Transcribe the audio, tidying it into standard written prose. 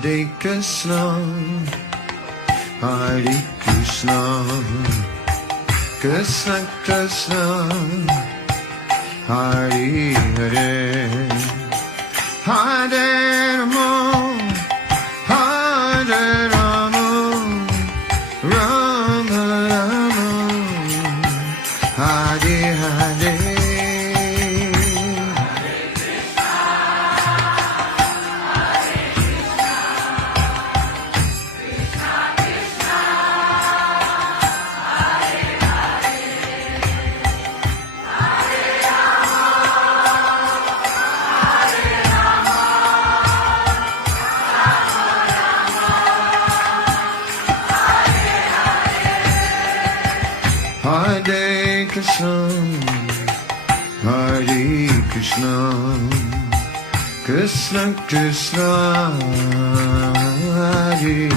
Hare Krishna, Hare Krishna, Krishna Krishna, Hare Hare, Hare Rama, Hare Rama, Rama Rama, Hare Hare. Hare Krishna, Hare Krishna, Krishna Krishna, Hare